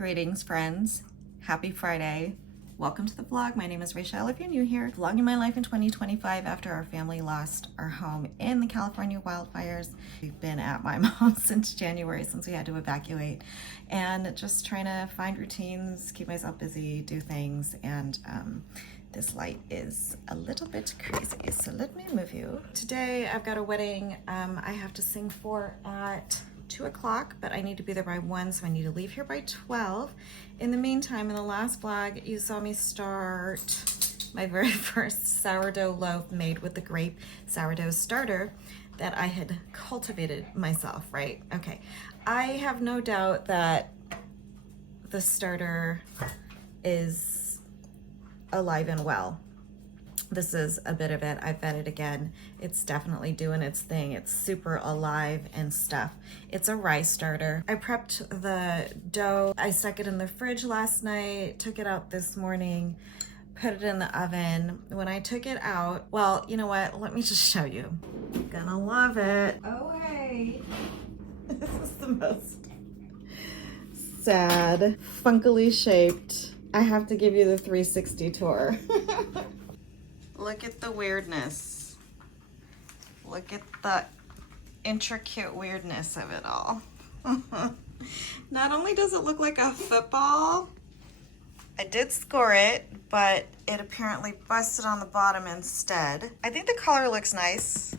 Greetings, friends. Happy Friday. Welcome to the vlog. My name is Rachelle. If you're new here, vlogging my life in 2025 after our family lost our home in the California wildfires. We've been at my mom's since January, since we had to evacuate, and just trying to find routines, keep myself busy, do things, and this light is a little bit crazy, so let me move you. Today I've got a wedding I have to sing for at 2 o'clock, but I need to be there by 1, so I need to leave here by 12. In the meantime, in the last vlog, you saw me start my very first sourdough loaf made with the grape sourdough starter that I had cultivated myself, right? Okay, I have no doubt that the starter is alive and well. This is a bit of it. I fed it again. It's definitely doing its thing. It's super alive and stuff. It's a rice starter. I prepped the dough. I stuck it in the fridge last night, took it out this morning, put it in the oven. When I took it out, well, you know what? Let me just show you. You're gonna love it. Oh, hey. This is the most sad, funkily shaped. I have to give you the 360 tour. Look at the weirdness. Look at the intricate weirdness of it all. Not only does it look like a football, I did score it, but it apparently busted on the bottom instead. I think the color looks nice,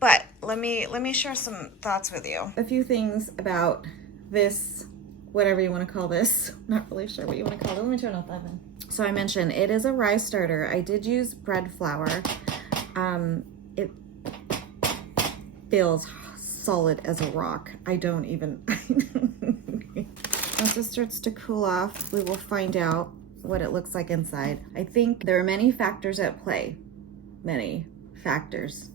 but let me share some thoughts with you. A few things about this, whatever you want to call this. Not really sure what you want to call it. Let me turn off the oven. So I mentioned it is a rice starter. I did use bread flour. It feels solid as a rock. I don't even. Once it starts to cool off, we will find out what it looks like inside. I think there are many factors at play. Many factors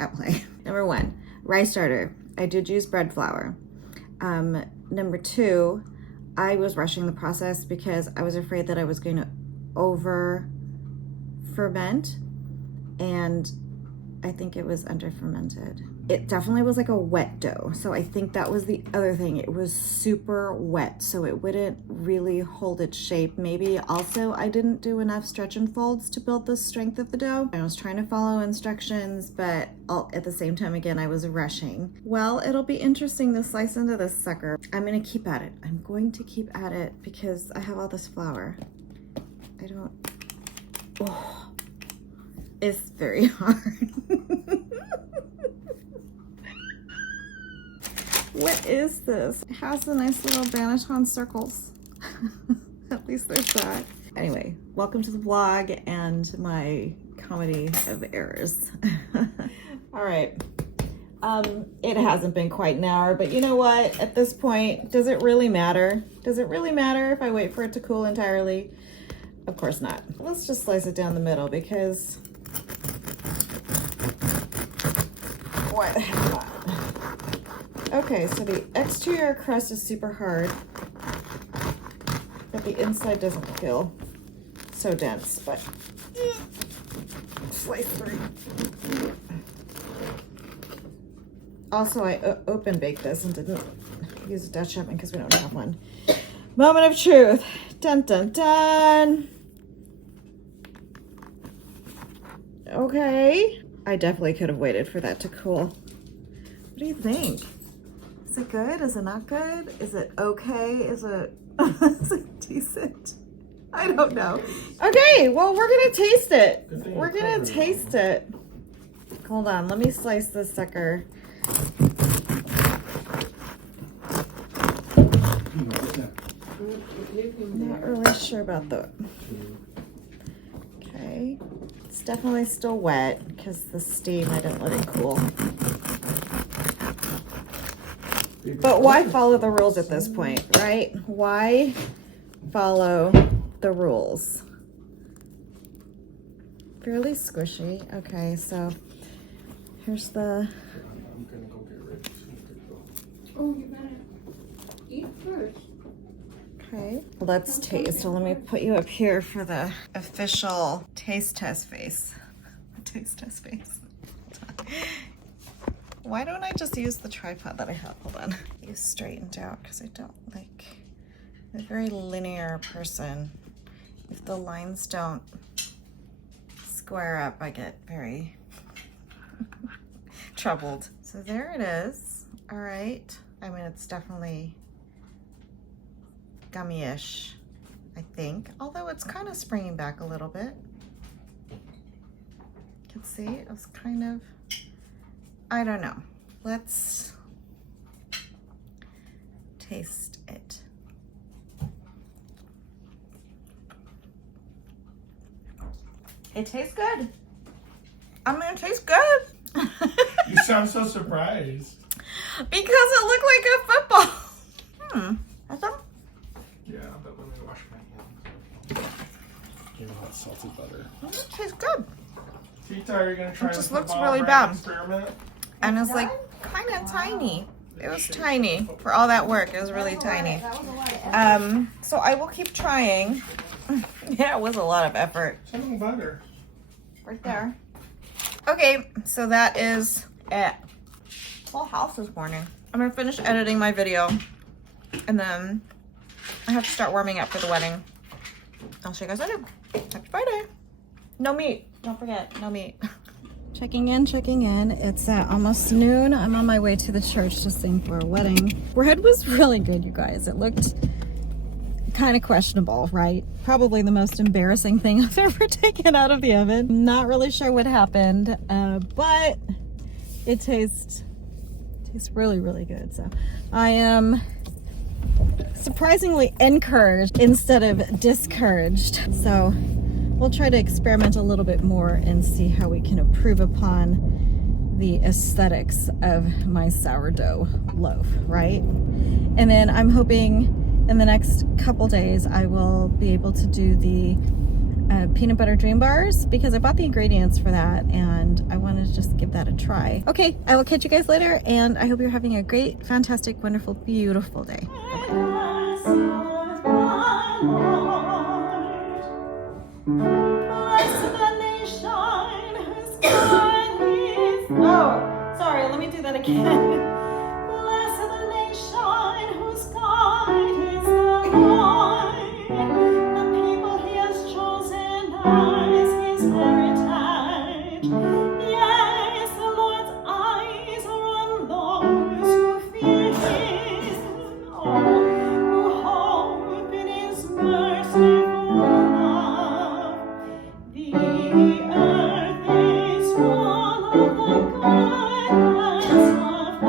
at play. Number 1, rice starter. I did use bread flour. Number 2, I was rushing the process because I was afraid that I was going to over ferment, and I think it was under fermented. It definitely was like a wet dough, so I think that was the other thing. It was super wet, so it wouldn't really hold its shape. Maybe also I didn't do enough stretch and folds to build the strength of the dough. I was trying to follow instructions, but at the same time, again, I was rushing. Well, it'll be interesting to slice into this sucker. I'm gonna keep at it. I'm going to keep at it because I have all this flour. I don't, oh, it's very hard. What is this? It has the nice little Banneton circles. At least there's that. Anyway, welcome to the vlog and my comedy of errors. All right. It hasn't been quite an hour, but you know what? At this point, does it really matter? Does it really matter if I wait for it to cool entirely? Of course not. Let's just slice it down the middle because what? Okay, so the exterior crust is super hard, but the inside doesn't feel so dense, but slice through. Also, I open baked this and didn't use a Dutch oven because we don't have one. Moment of truth. Dun, dun, dun. Okay. I definitely could have waited for that to cool. What do you think? Is it good? Is it not good? Is it okay? Is it, is it decent? I don't know. Okay, well, we're gonna taste it. We're gonna taste it. Hold on, let me slice this sucker. I'm not really sure about the, okay. It's definitely still wet because the steam, I didn't let it cool. But why follow the rules at this point, right? Why follow the rules? Fairly squishy. Okay, so here's the... I'm gonna go get ready. Oh, you gotta eat first. Okay, let's taste. So let me put you up here for the official taste test face. Taste test face. Why don't I just use the tripod that I have? Hold on. It's straightened out because I don't like I'm a very linear person. If the lines don't square up, I get very troubled. So there it is. All right. I mean, it's definitely gummy-ish, I think. Although it's kind of springing back a little bit. You can see it was kind of, I don't know. Let's taste it. It tastes good. I mean, it tastes good. You sound so surprised. Because it looked like a football. That's all. Yeah, but let me wash my hands. Give me that salted butter. It tastes good. Tita, are you gonna try It just the looks football really brand bad. experiment? And it's like kind of tiny. It was tiny for all that work. It was really tiny. So I will keep trying. Yeah, it was a lot of effort. Some butter. Right there. Okay, so that is it. Full house this morning. I'm gonna finish editing my video and then I have to start warming up for the wedding. I'll show you guys later. Happy Friday. No meat. Don't forget, no meat. Checking in. It's almost noon. I'm on my way to the church to sing for a wedding. Bread was really good, you guys. It looked kind of questionable, right? Probably the most embarrassing thing I've ever taken out of the oven. Not really sure what happened, but it tastes really, really good. So I am surprisingly encouraged instead of discouraged. So we'll try to experiment a little bit more and see how we can improve upon the aesthetics of my sourdough loaf, right? And then I'm hoping in the next couple days I will be able to do the peanut butter dream bars because I bought the ingredients for that and I want to just give that a try. Okay, I will catch you guys later and I hope you're having a great, fantastic, wonderful, beautiful day. Oh, sorry, let me do that again. Bless the nation whose God is the Lord. The people he has chosen as his heritage. Yes, the Lord's eyes are on those who fear him. All who hope in his merciful love. The earth is full of the goodness of the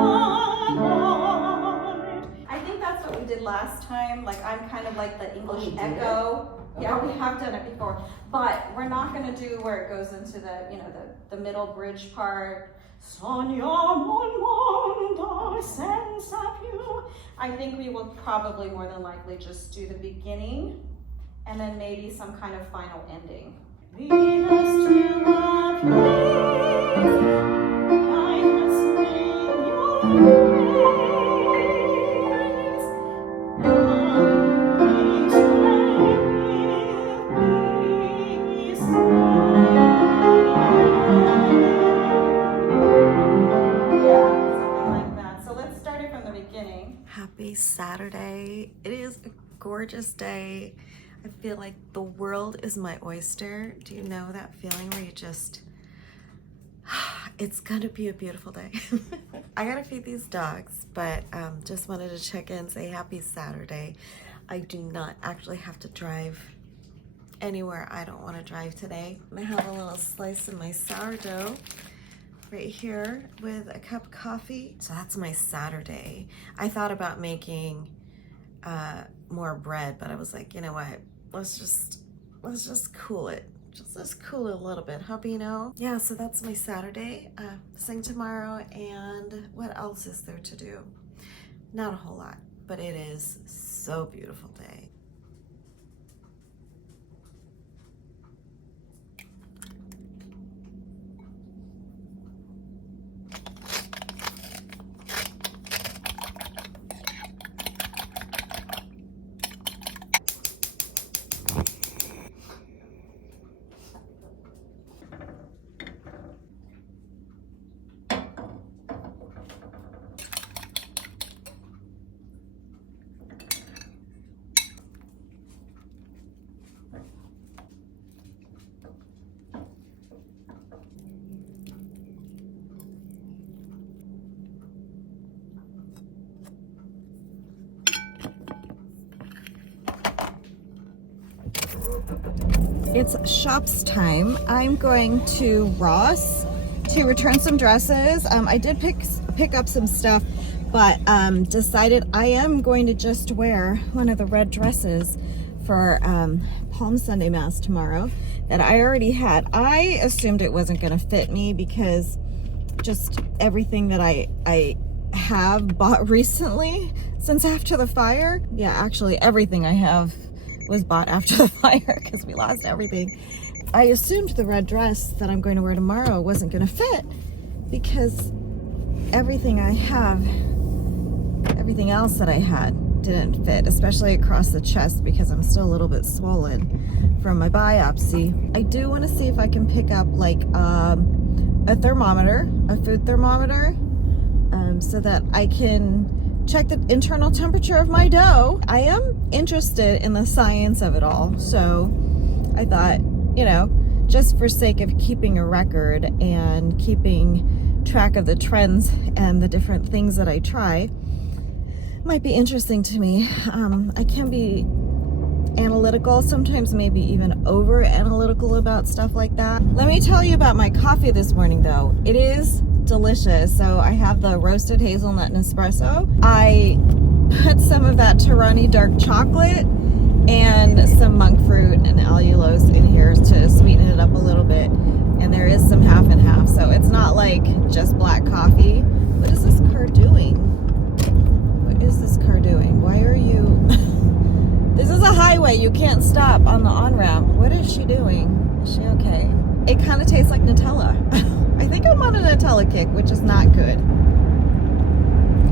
Lord. I think that's what we did last time. Like I'm kind of like the English echo. Yeah, we have done it before, but we're not going to do where it goes into the, you know, the middle bridge part. I think we will probably more than likely just do the beginning and then maybe some kind of final ending. Lead us to the place, guide us with your ways. Always will be something like that. So let's start it from the beginning. Happy Saturday. It is a gorgeous day. I feel like the world is my oyster. Do you know that feeling where you just, it's gonna be a beautiful day. I gotta feed these dogs, but just wanted to check in, say happy Saturday. I do not actually have to drive anywhere I don't want to drive today. I have a little slice of my sourdough right here with a cup of coffee. So that's my Saturday. I thought about making more bread, but I was like, you know what? Let's just cool it. Just cool it a little bit, huh, Bino? Yeah, so that's my Saturday. Sing tomorrow, and what else is there to do? Not a whole lot, but it is so beautiful day. It's shops time. I'm going to Ross to return some dresses. I did pick up some stuff, but decided I am going to just wear one of the red dresses for Palm Sunday Mass tomorrow that I already had. I assumed it wasn't going to fit me because just everything that I have bought recently since after the fire. Yeah, actually everything I have was bought after the fire because we lost everything. I assumed the red dress that I'm going to wear tomorrow wasn't going to fit because everything I have, everything else that I had didn't fit, especially across the chest because I'm still a little bit swollen from my biopsy. I do want to see if I can pick up like a thermometer, a food thermometer, so that I can check the internal temperature of my dough. I am interested in the science of it all, so I thought, you know, just for sake of keeping a record and keeping track of the trends and the different things that I try, might be interesting to me. I can be analytical, sometimes maybe even over analytical about stuff like that. Let me tell you about my coffee this morning though. It is delicious. So I have the roasted hazelnut Nespresso. I put some of that Tarani dark chocolate and some monk fruit and allulose in here to sweeten it up a little bit. And there is some half and half, so it's not like just black coffee. What is this car doing? What is this car doing? Why are you... This is a highway. You can't stop on the on-ramp. What is she doing? Is she okay? It kind of tastes like Nutella. I think I'm on a Nutella kick, which is not good.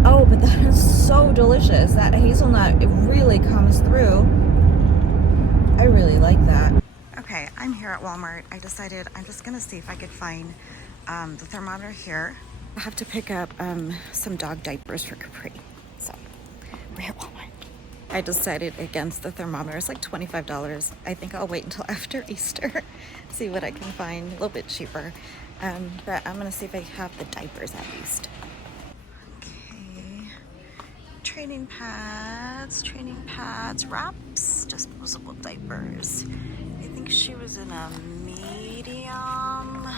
Oh, but that is so delicious. That hazelnut, it really comes through. I really like that. Okay, I'm here at Walmart. I decided I'm just gonna see if I could find the thermometer here. I have to pick up some dog diapers for Capri. So, we're here at Walmart. I decided against the thermometer. It's like $25. I think I'll wait until after Easter, see what I can find, a little bit cheaper. But I'm gonna see if I have the diapers at least. Okay, training pads, wraps, disposable diapers. I think she was in a medium.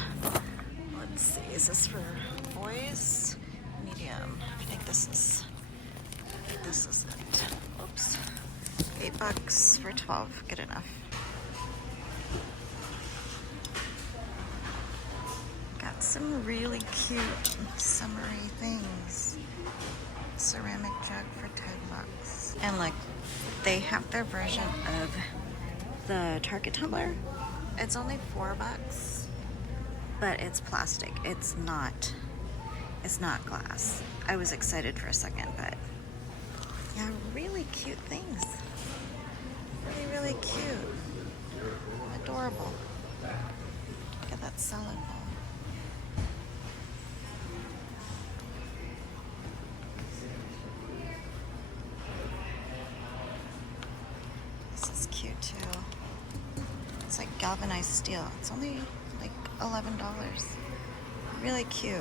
Let's see, is this for boys? Medium. I think this is it. Oops. $8 for 12. Good enough. Got some really cute summery things. Ceramic jug for $10. And look, they have their version of the Target tumbler. It's only $4, but it's plastic. It's not glass. I was excited for a second, but yeah, really cute things. Really cute. Adorable. Look at that salad bowl. This is cute too. It's like galvanized steel. It's only like $11. Really cute.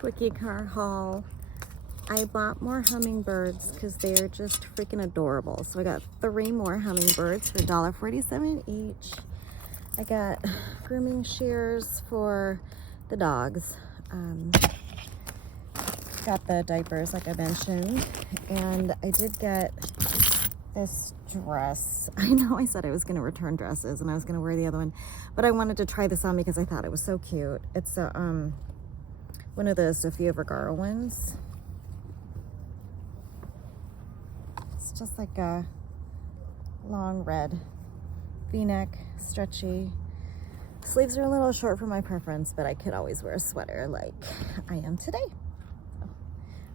Quickie car haul. I bought more hummingbirds because they're just freaking adorable. So I got 3 more hummingbirds for $1.47 each. I got grooming shears for the dogs. Got the diapers like I mentioned. And I did get this dress. I know I said I was going to return dresses and I was going to wear the other one. But I wanted to try this on because I thought it was so cute. It's a... one of the Sofia Vergara ones. It's just like a long red V-neck, stretchy. Sleeves are a little short for my preference, but I could always wear a sweater like I am today. So,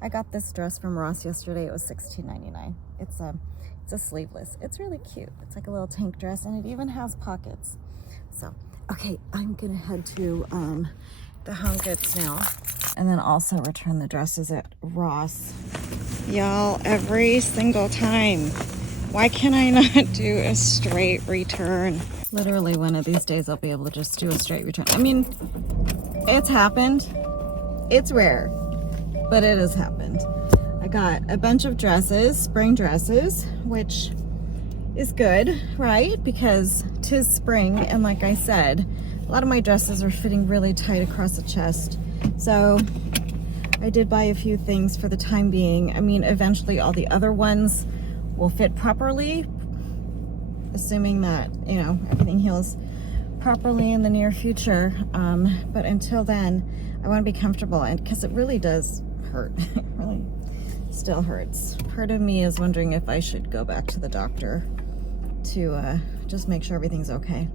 I got this dress from Ross yesterday. It was $16.99. It's a sleeveless. It's really cute. It's like a little tank dress, and it even has pockets. So, okay, I'm gonna head to the Home Goods now, and then also return the dresses at Ross. Y'all, every single time Why can I not do a straight return? Literally one of these days I'll be able to just do a straight return. I mean, it's happened. It's rare, but it has happened. I got a bunch of dresses, spring dresses, which is good, right? Because 'tis spring, and like I said, a lot of my dresses are fitting really tight across the chest. So I did buy a few things for the time being. I mean, eventually all the other ones will fit properly, assuming that, you know, everything heals properly in the near future. But until then, I want to be comfortable, and because it really does hurt. It really still hurts. Part of me is wondering if I should go back to the doctor to just make sure everything's okay.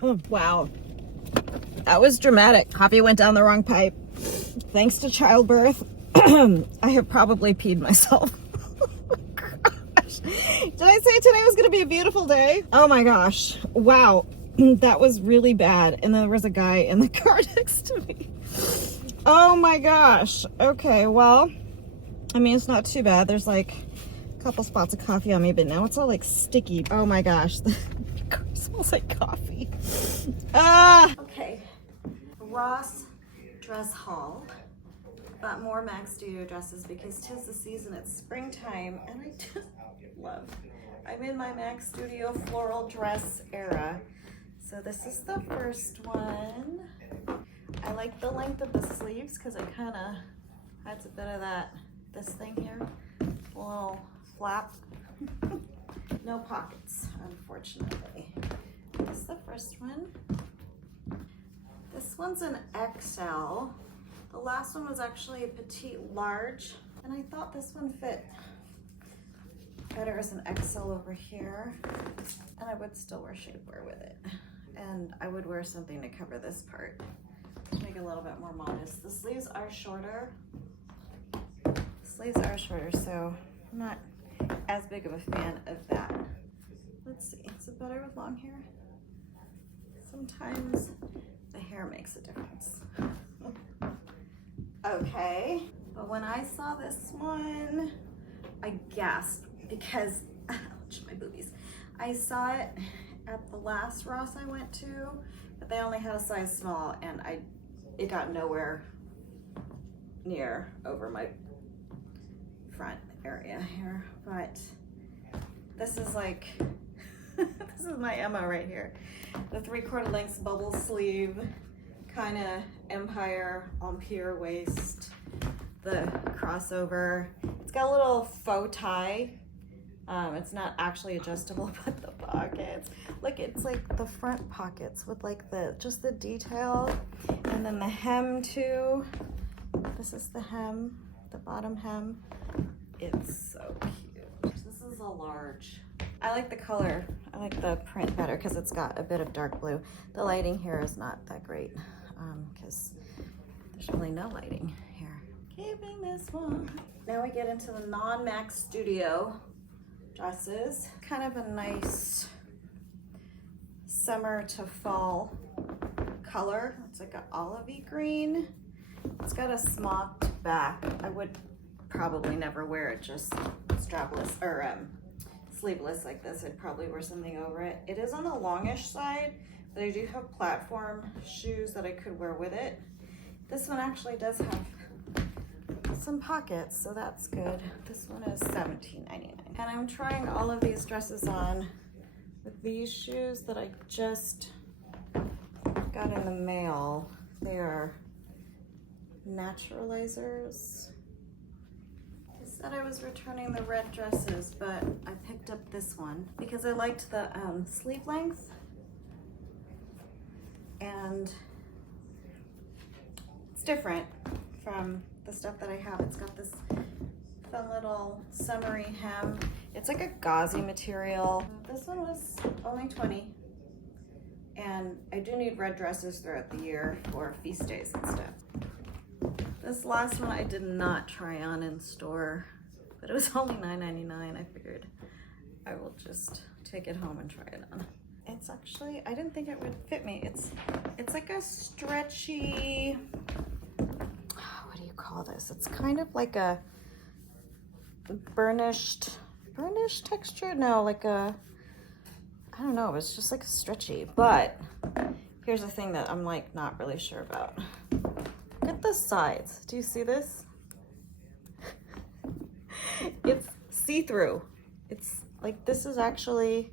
Oh, wow. That was dramatic. Coffee went down the wrong pipe. Thanks to childbirth, I have probably peed myself. Gosh. Did I say today was going to be a beautiful day? Oh my gosh. Wow. That was really bad. And there was a guy in the car next to me. Oh my gosh. Okay, well, I mean, it's not too bad. There's like a couple spots of coffee on me, but now it's all like sticky. Oh my gosh. The car smells like coffee. Okay. Ross dress haul. Bought more Max Studio dresses because 'tis the season. It's springtime, and I just love. I'm in my Max Studio floral dress era. So this is the first one. I like the length of the sleeves because it kind of adds a bit of this thing here, a little flap. No pockets, unfortunately. This is the first one. This one's an XL. The last one was actually a petite large, and I thought this one fit better as an XL over here, and I would still wear shapewear with it. And I would wear something to cover this part to make it a little bit more modest. The sleeves are shorter. So I'm not as big of a fan of that. Let's see, is it better with long hair? Sometimes the hair makes a difference. Okay, but when I saw this one, I gasped because, ouch, my boobies. I saw it at the last Ross I went to, but they only had a size small, and it got nowhere near over my front area here. But this is like, this is my Emma right here. The 3/4 length bubble sleeve, kind of empire empire waist, the crossover. It's got a little faux tie. It's not actually adjustable, but the pockets, look, it's like the front pockets with like just the detail, and then the hem too. This is the hem, the bottom hem. It's so cute. This is a large. I like the color. I like the print better because it's got a bit of dark blue. The lighting here is not that great because there's really no lighting here. Keeping this one. Now we get into the non-Max Studio dresses. Kind of a nice summer to fall color. It's like an olivey green. It's got a smocked back. I would probably never wear it just strapless or sleeveless like this. I'd probably wear something over it. It is on the longish side, but I do have platform shoes that I could wear with it. This one actually does have some pockets, so that's good. This one is $17.99. And I'm trying all of these dresses on with these shoes that I just got in the mail. They are naturalizers. I said I was returning the red dresses, but I picked up this one because I liked the sleeve length, and it's different from the stuff that I have. It's got this fun little summery hem. It's like a gauzy material. This one was only $20, and I do need red dresses throughout the year for feast days and stuff. This last one I did not try on in store, but it was only $9.99. I figured I will just take it home and try it on. It's actually, I didn't think it would fit me. It's like a stretchy, this. It's kind of like a burnished texture. No, like a, I don't know. It's just like stretchy. But here's the thing that I'm like not really sure about. Look at the sides. Do you see this? It's see-through. It's like, this is actually,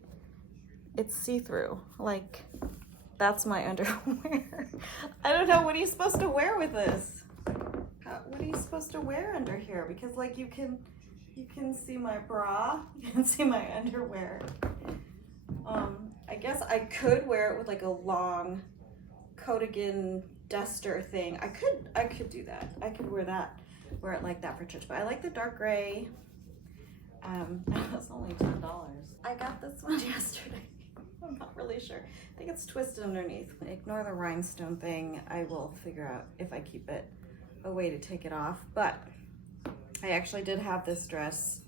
it's see-through. Like, that's my underwear. I don't know, what are you supposed to wear with this? What are you supposed to wear under here? Because like you can see my bra, you can see my underwear. I guess I could wear it with like a long coatigan duster thing. I could do that. I could wear it like that for church, but I like the dark gray. It's only $10. I got this one yesterday. I'm not really sure. I think it's twisted underneath. Ignore the rhinestone thing. I will figure out if I keep it a way to take it off. But I actually did have this dress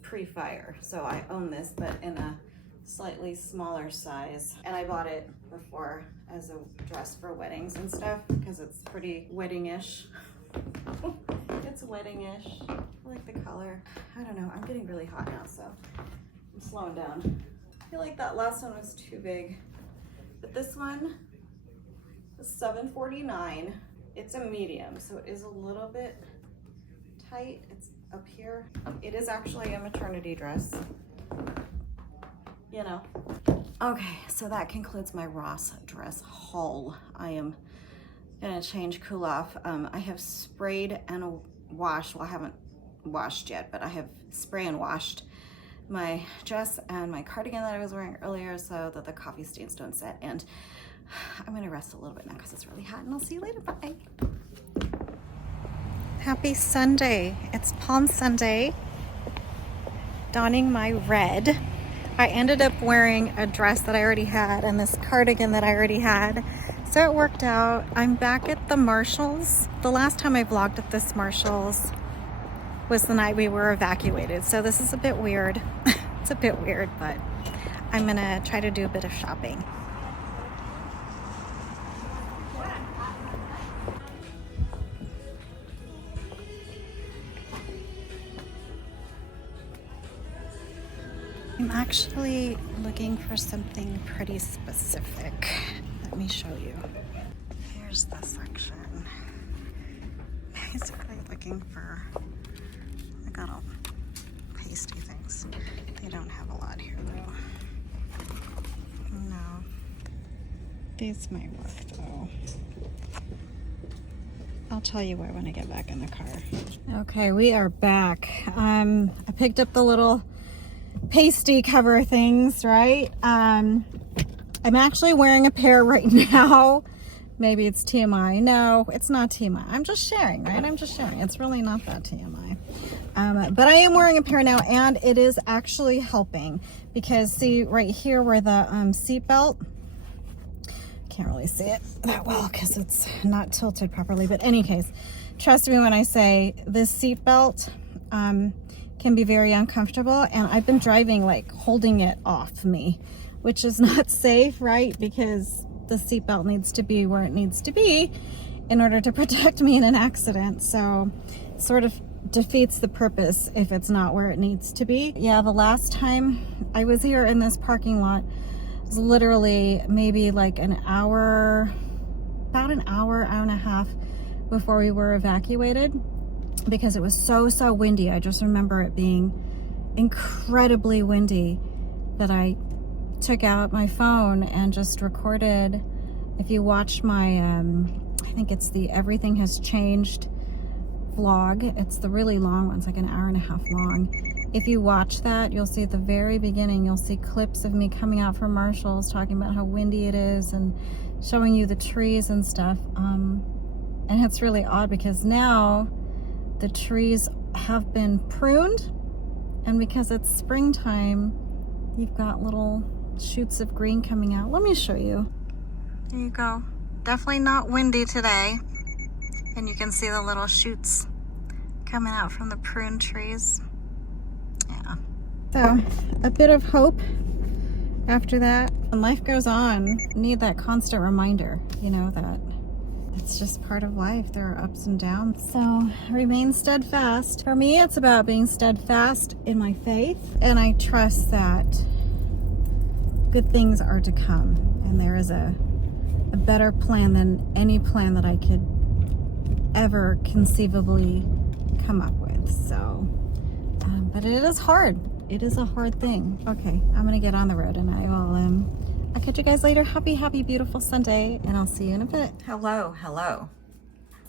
pre-fire, so I own this, but in a slightly smaller size. And I bought it before as a dress for weddings and stuff because it's pretty wedding-ish. It's wedding-ish. I like the color. I don't know. I'm getting really hot now, so I'm slowing down. I feel like that last one was too big, but this one is $7.49. It's a medium, so it is a little bit tight. It's up here. It is actually a maternity dress, you know. Okay, so that concludes my Ross dress haul. I am gonna change, cool off. I have sprayed and washed, well, I haven't washed yet, but I have sprayed and washed my dress and my cardigan that I was wearing earlier so that the coffee stains don't set. And I'm gonna rest a little bit now because it's really hot, and I'll see you later. Bye. Happy Sunday. It's Palm Sunday. Donning my red. I ended up wearing a dress that I already had and this cardigan that I already had. So it worked out. I'm back at the Marshalls. The last time I vlogged at this Marshalls was the night we were evacuated. So this is a bit weird. It's a bit weird, but I'm gonna try to do a bit of shopping. I'm actually looking for something pretty specific. Let me show you. Here's the section. Basically looking for, I got all pasty things. They don't have a lot here though. No. These might work though. I'll tell you why when I get back in the car. Okay, we are back. I picked up the little pasty cover things, right? I'm actually wearing a pair right now. Maybe it's TMI. No, it's not TMI. I'm just sharing, right? I'm just sharing. It's really not that TMI. But I am wearing a pair now, and it is actually helping because see right here where the seat belt, can't really see it that well because it's not tilted properly. But in any case, trust me when I say this seat belt can be very uncomfortable, and I've been driving like holding it off me, which is not safe, right? Because the seatbelt needs to be where it needs to be in order to protect me in an accident. So it sort of defeats the purpose if it's not where it needs to be. Yeah, the last time I was here in this parking lot was literally maybe like an hour, about an hour and a half before we were evacuated because it was so windy. I just remember it being incredibly windy that I took out my phone and just recorded. If you watch my I think it's the Everything Has Changed vlog, it's the really long one, it's like an hour and a half long. If you watch that, you'll see at the very beginning, you'll see clips of me coming out from Marshall's talking about how windy it is and showing you the trees and stuff. And it's really odd because now the trees have been pruned, and because it's springtime, you've got little shoots of green coming out. Let me show you. There you go. Definitely not windy today. And you can see the little shoots coming out from the pruned trees. Yeah. So, a bit of hope after that. And life goes on. You need that constant reminder, you know, that It's just part of life. There are ups and downs. So remain steadfast. For me, it's about being steadfast in my faith. And I trust that good things are to come. And there is a better plan than any plan that I could ever conceivably come up with. So, but it is hard. It is a hard thing. Okay, I'm gonna get on the road and I'll catch you guys later. Happy, beautiful Sunday, and I'll see you in a bit. Hello.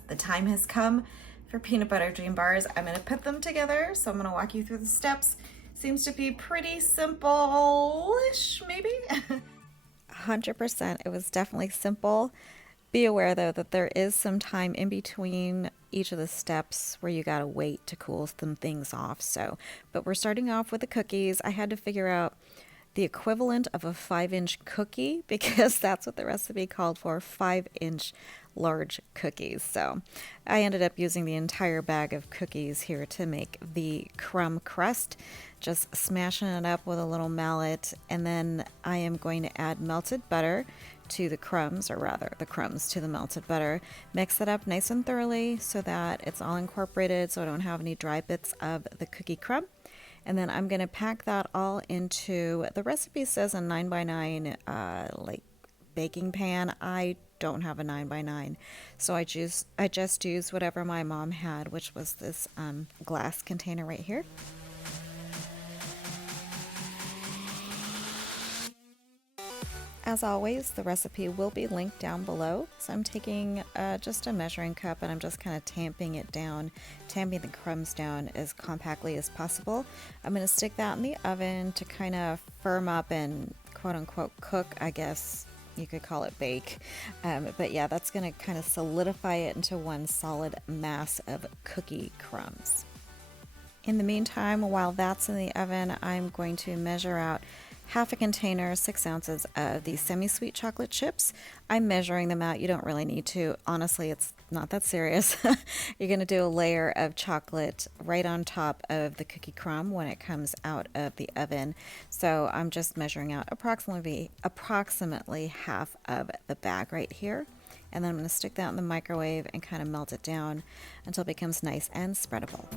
The time has come for peanut butter dream bars. I'm gonna put them together, so I'm gonna walk you through the steps. Seems to be pretty simple-ish, maybe? 100%, it was definitely simple. Be aware though that there is some time in between each of the steps where you gotta wait to cool some things off. But we're starting off with the cookies. I had to figure out the equivalent of a 5-inch cookie because that's what the recipe called for, 5-inch large cookies. So I ended up using the entire bag of cookies here to make the crumb crust, just smashing it up with a little mallet, and then I am going to add melted butter to the crumbs, or rather the crumbs to the melted butter. Mix it up nice and thoroughly so that it's all incorporated, so I don't have any dry bits of the cookie crumb. And then I'm going to pack that all into, the recipe says a 9x9 like baking pan. I don't have a 9x9, so I just used whatever my mom had, which was this glass container right here. As always, the recipe will be linked down below. So I'm taking just a measuring cup and I'm just kind of tamping the crumbs down as compactly as possible. I'm going to stick that in the oven to kind of firm up and quote unquote cook, I guess you could call it bake. But yeah, that's going to kind of solidify it into one solid mass of cookie crumbs. In the meantime, while that's in the oven, I'm going to measure out half a container, 6 ounces of these semi-sweet chocolate chips. I'm measuring them out. You don't really need to. Honestly, it's not that serious. You're going to do a layer of chocolate right on top of the cookie crumb when it comes out of the oven. So I'm just measuring out approximately half of the bag right here. And then I'm going to stick that in the microwave and kind of melt it down until it becomes nice and spreadable.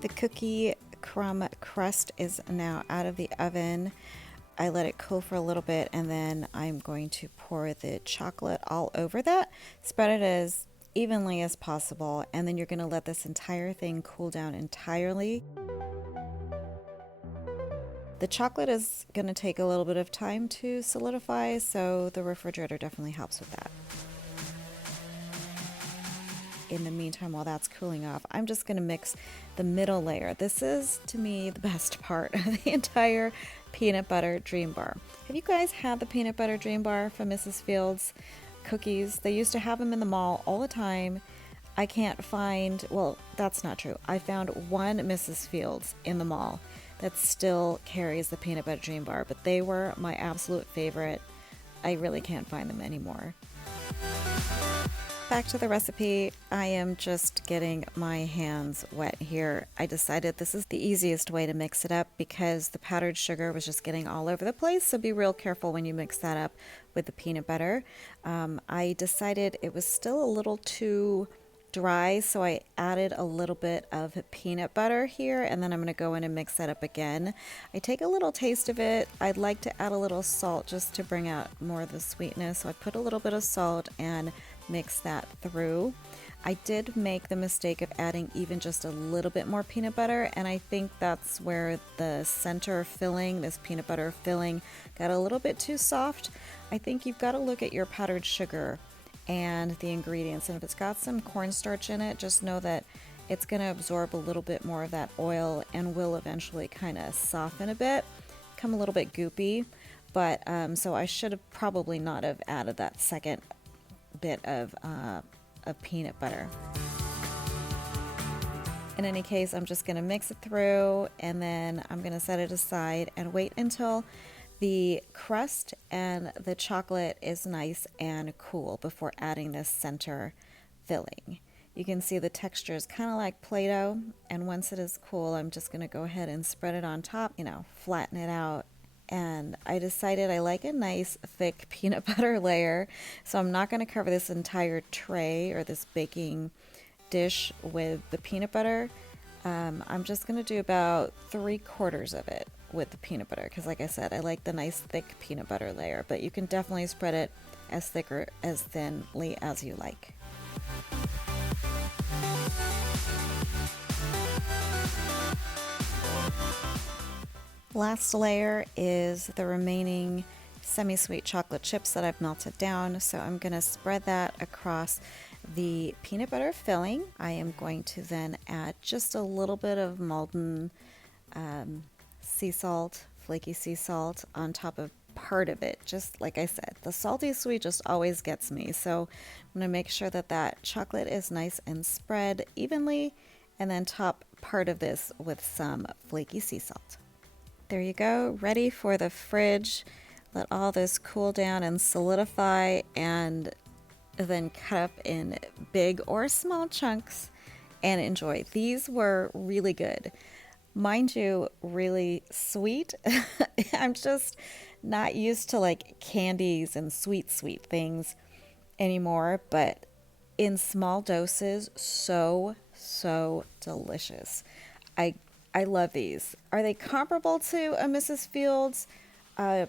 The cookie crumb crust is now out of the oven. I let it cool for a little bit, and then I'm going to pour the chocolate all over that. Spread it as evenly as possible, and then you're going to let this entire thing cool down entirely. The chocolate is going to take a little bit of time to solidify, so the refrigerator definitely helps with that. In the meantime, while that's cooling off, I'm just going to mix the middle layer. This is, to me, the best part of the entire peanut butter dream bar. Have you guys had the peanut butter dream bar from Mrs. Fields cookies? They used to have them in the mall all the time. I can't find, well, that's not true. I found one Mrs. Fields in the mall that still carries the peanut butter dream bar, but they were my absolute favorite. I really can't find them anymore. Back to the recipe. I am just getting my hands wet here. I decided this is the easiest way to mix it up because the powdered sugar was just getting all over the place, so be real careful when you mix that up with the peanut butter. I decided it was still a little too dry, so I added a little bit of peanut butter here, and then I'm going to go in and mix that up again. I take a little taste of it. I'd like to add a little salt just to bring out more of the sweetness, so I put a little bit of salt and mix that through. I did make the mistake of adding even just a little bit more peanut butter, and I think that's where the center filling, this peanut butter filling, got a little bit too soft. I think you've got to look at your powdered sugar and the ingredients, and if it's got some cornstarch in it, just know that it's going to absorb a little bit more of that oil and will eventually kind of soften a bit, become a little bit goopy. But so I should have probably not have added that second bit of peanut butter. In any case, I'm just going to mix it through, and then I'm going to set it aside and wait until the crust and the chocolate is nice and cool before adding this center filling. You can see the texture is kind of like Play-Doh, and once it is cool, I'm just going to go ahead and spread it on top, flatten it out, and I decided I like a nice thick peanut butter layer, so I'm not going to cover this entire tray or this baking dish with the peanut butter. I'm just going to do about 3/4 of it with the peanut butter because, like I said, I like the nice thick peanut butter layer, but you can definitely spread it as thick or as thinly as you like. Last layer is the remaining semi-sweet chocolate chips that I've melted down, so I'm going to spread that across the peanut butter filling. I am going to then add just a little bit of molten sea salt, flaky sea salt on top of part of it. Just like I said, the salty sweet just always gets me, so I'm going to make sure that that chocolate is nice and spread evenly, and then top part of this with some flaky sea salt. There you go, ready for the fridge. Let all this cool down and solidify, and then cut up in big or small chunks and enjoy. These were really good. Mind you, really sweet. I'm just not used to like candies and sweet things anymore, but in small doses, so delicious. I love these. Are they comparable to a Mrs. Fields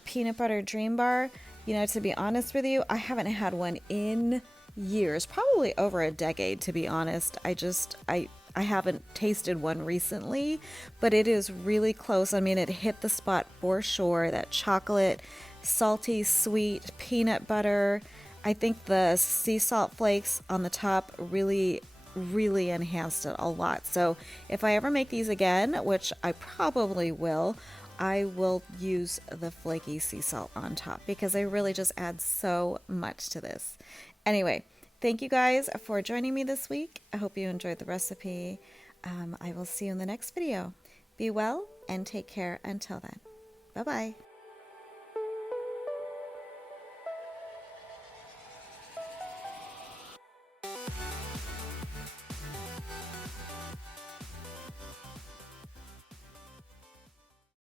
peanut butter dream bar? You know, to be honest with you, I haven't had one in years, probably over a decade, to be honest. I haven't tasted one recently, but it is really close. I mean, it hit the spot for sure. That chocolate, salty, sweet, peanut butter. I think the sea salt flakes on the top really enhanced it a lot. So if I ever make these again, which I probably will, I will use the flaky sea salt on top because they really just add so much to this. Anyway, thank you guys for joining me this week. I hope you enjoyed the recipe. I will see you in the next video. Be well and take care until then. Bye-bye.